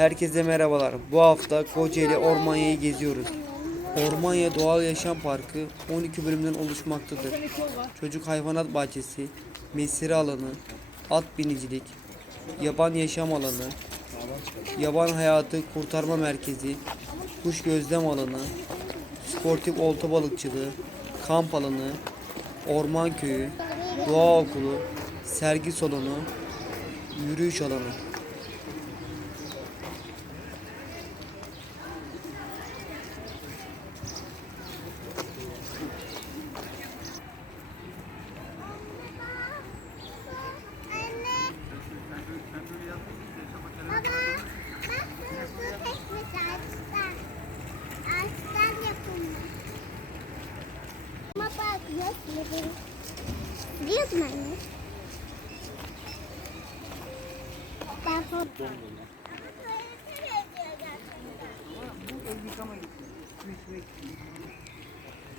Herkese merhabalar. Bu hafta Kocaeli Ormanya'yı geziyoruz. Ormanya Doğal Yaşam Parkı 12 bölümden oluşmaktadır. Çocuk hayvanat bahçesi, mesire alanı, at binicilik, yaban yaşam alanı, yaban hayatı kurtarma merkezi, kuş gözlem alanı, sportif olta balıkçılığı, kamp alanı, orman köyü, doğa okulu, sergi salonu, yürüyüş alanı. Baba, bak su tekmesi ağaçtan. Ağaçtan yapılmış. Ama bak nasıl? Biliyorsun anne. Ben fotoğraf.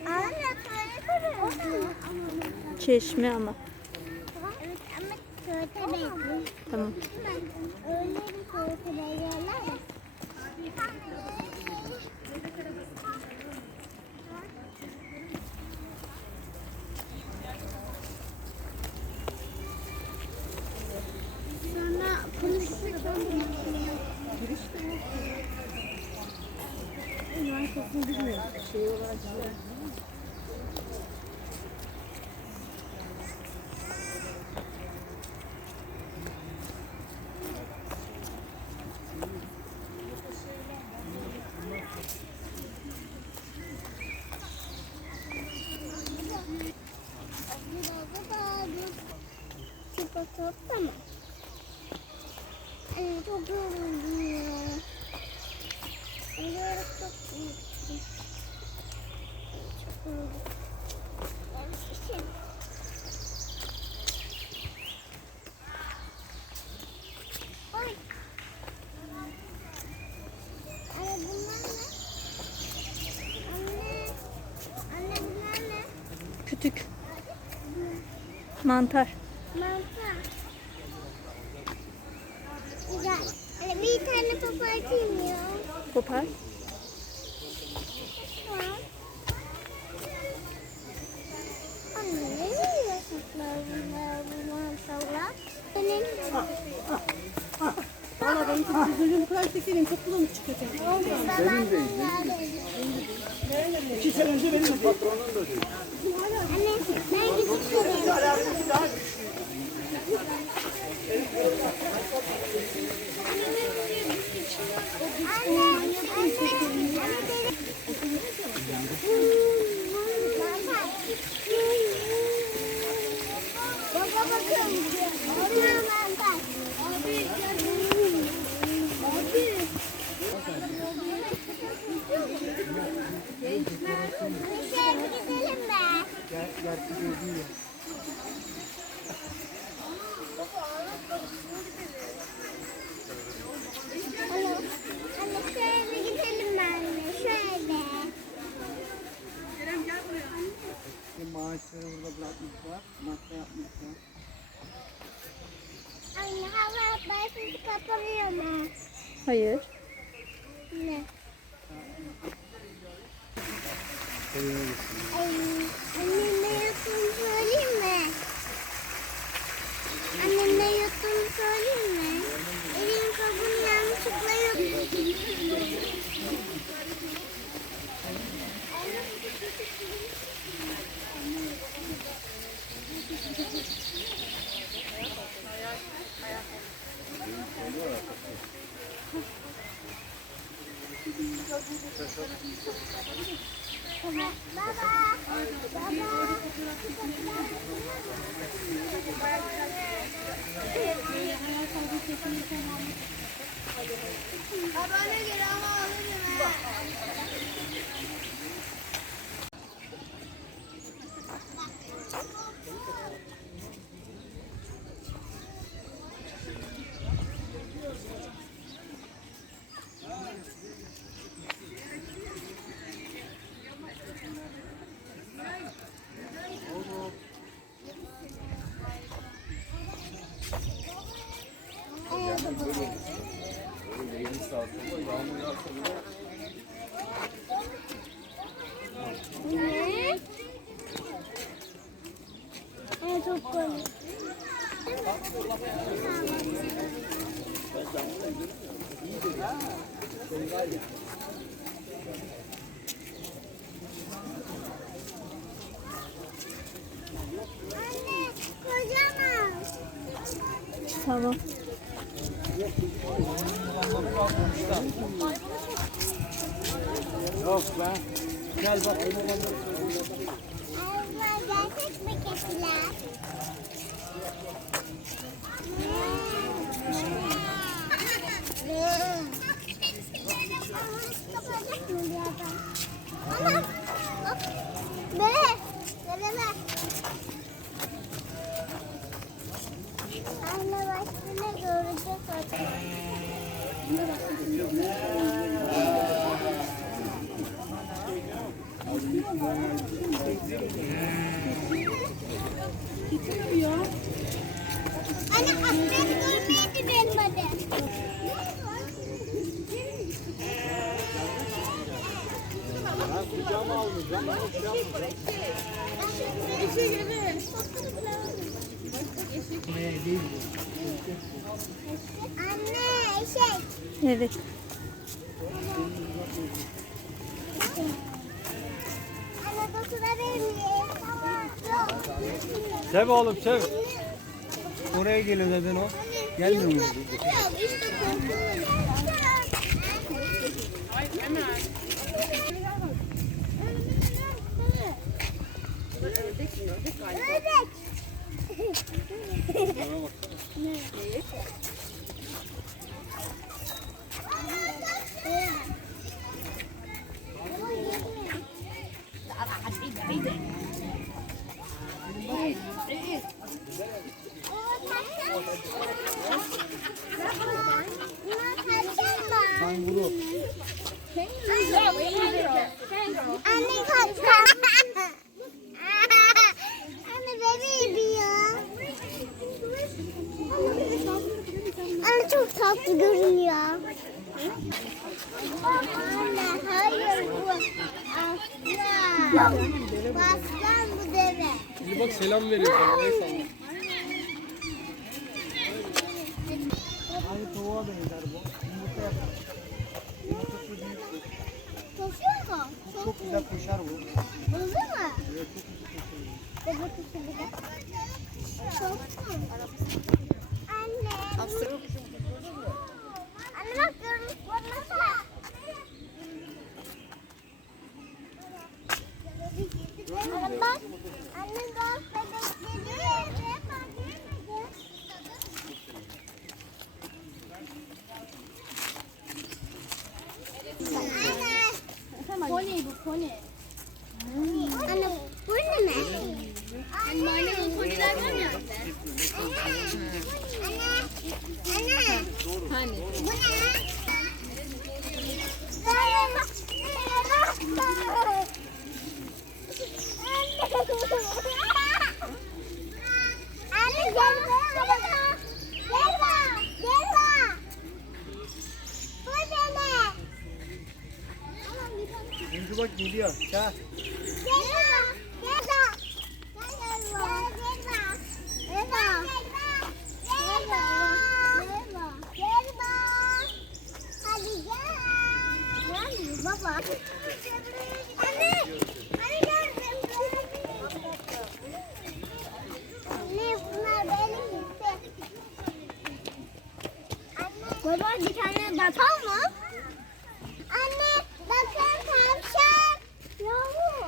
Anne tuvalete Çeşme ama. evet ama tuvalete benziyor. Tamam. Öyle bir tuvalete benziyorlar ya. Sonra polis Üniversitesini bilmiyorum. Şey olarak Topla mı? Çok yoruldum ya. Çok Oy. Anne bunlar ne? Anne bunlar ne? kütük. Mantar. Mantar. Güzel. Bir tane papatya ya. Kopar. Anne ne yiyorsunuz bu mantarlar? Valla benim çok üzüldüğüm kadar tekelim. Kapıda mı çıkacak? Benim de İki sene önce benim patronum da değil. Anne ben gidiyorum. Baba bakın. Onlar mantar. Abi. Dışarı gidelim mi? Gel gidiyor. Anne şöyle gidelim mi anne? Şöyle. Maaşları burada bırakmışlar. Masa yapmışlar. Anne hava atlayıp kapanıyor mu? Hayır. Ne? Anne ne yaptığını söyleyeyim mi? Anne ne yaptığını söyleyeyim mi? Elin sabunu yanlışlıkla yok. Bana göre ama alırım ha. Ne? Evet, çok komik. Anne, kocaman. Tamam. Yok be. Gel bak. Bunlar gerçek mi keçiler? Ama bak, böyle. Anne başını görecek artık. Anne atları görmeydi benim adım. Anne eşek. Evet. Anne dokunabilir miyim? Tamam. Yok. Sev oğlum sev. Oraya geliyor zaten o. Gelmiyor mu? Yok işte korkuyorum. Ördek. Kanguru. Anne kaçma. Anne bebeğim ya. Anne çok tatlı görünüyor. Anne hayır bu aslan. Bu aslan bu deve. Şimdi bak selam veriyor sana. El salla. Aynı tavuğa benzer bu. Yumurta yapar. Yumurtası büyük. Koşuyor mu? Çok güzel koşar bu. Hızlı mı? Evet, çok hızlı koşuyor. Bebek kuşu bir de. Çok mu? Anne. Anne bak görmüş bana. Anne bak. Anne bak bebekleri. Anne. Pony bu pony. Anne bu ne mi? Anne bu ponyler var ya. Anne. Hani? Bu ne? Anne gel bak. Gel bak. Gel bak. Bu ne? Öncü bak geliyor. Gel. Gel bak. Gel bak. Gel bak. Gel bak. Gel bak. Gel bak. Hadi gel. Gel baba. Anne. Anne gel. Anne bunlar benim gitti. Anne. Baba bir tane bakalım mı? Anne bakın tavşan. Yavru.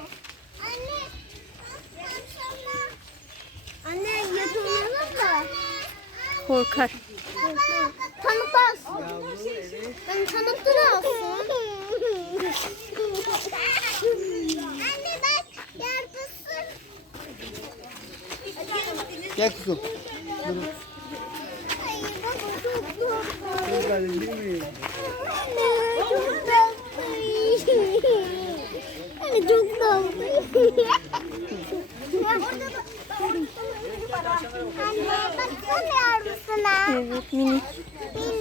Anne. Tavşanlar. Anne yatırmayalım mı? Korkar. Tanık olsun. Ben tanıktır olsun. Anne bak yarpısın. Gel kızım. Hayır baba çok korkma. Gel kardeşim girmeyin. Anne çok tatlı. Anne çok tatlı. Anne baksana yavrusuna. Evet minik. Benim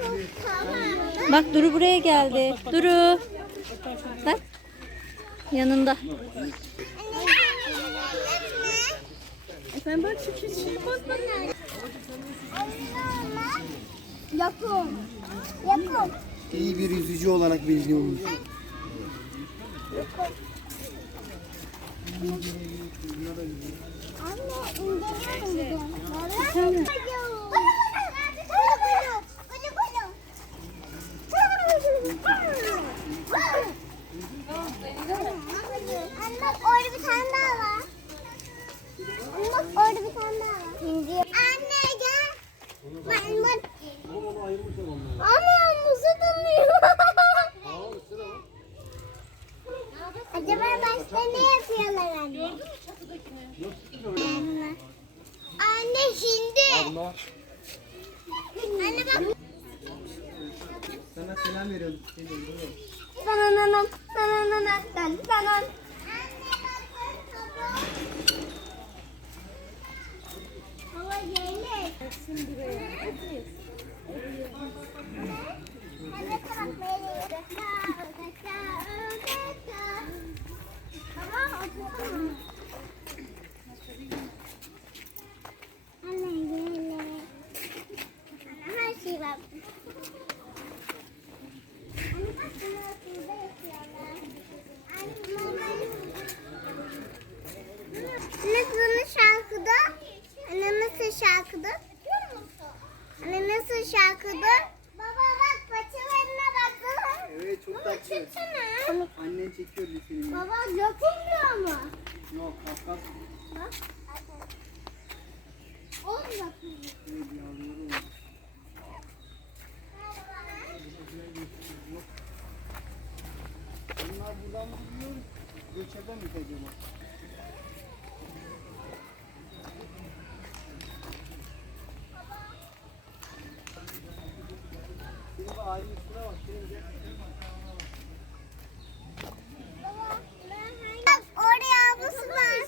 çok tatlı. Bak Duru buraya geldi. Duru. Bak. Yanında. Efendim bak şu küçüğü bak. Yapım. Yapım. İyi bir yüzücü olarak biliniyormuş. Anne indiriyorum bir de. Anne bak orada bir tane daha var. Anne bak orada bir tane daha var. Anne gel. Ben. Ama muzu dönüyor. Acaba başta ne yapıyorlar anne? Anne şimdi. Anne bak. Sana selam veriyorum. Dananana, dananana, dananana. Hava gelir. Tamam, oturalım. Anne gelir. Her şey var. Anne bak bunlar burada yapıyorlar. Anne şarkıda? Anne nasıl şarkıda? Anne nasıl şarkıda? Baba bak paçalarına baksana. Evet çok tatlı. Çeksene. Annen çekiyor seni. Baba yapılmıyor mu? Yok Kafkas. Bak. O yapılıyor. Bunlar buradan mı gidiyor? Göçerden mi gidiyorlar? Senin bu ailenin üstüne bak. Senin gel. Bak orada yavrusu var.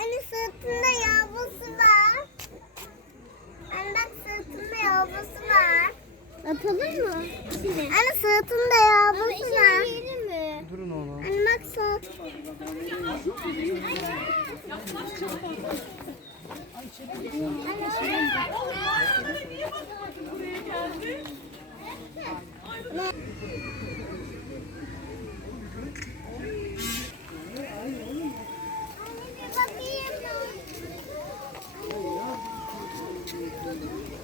Anne sırtında yavrusu var. Anne bak sırtında yavrusu var. Atalım mı? Anne sırtında yavrusu var. Durun oğlum. Anne bak sırt. Anne bir bakayım.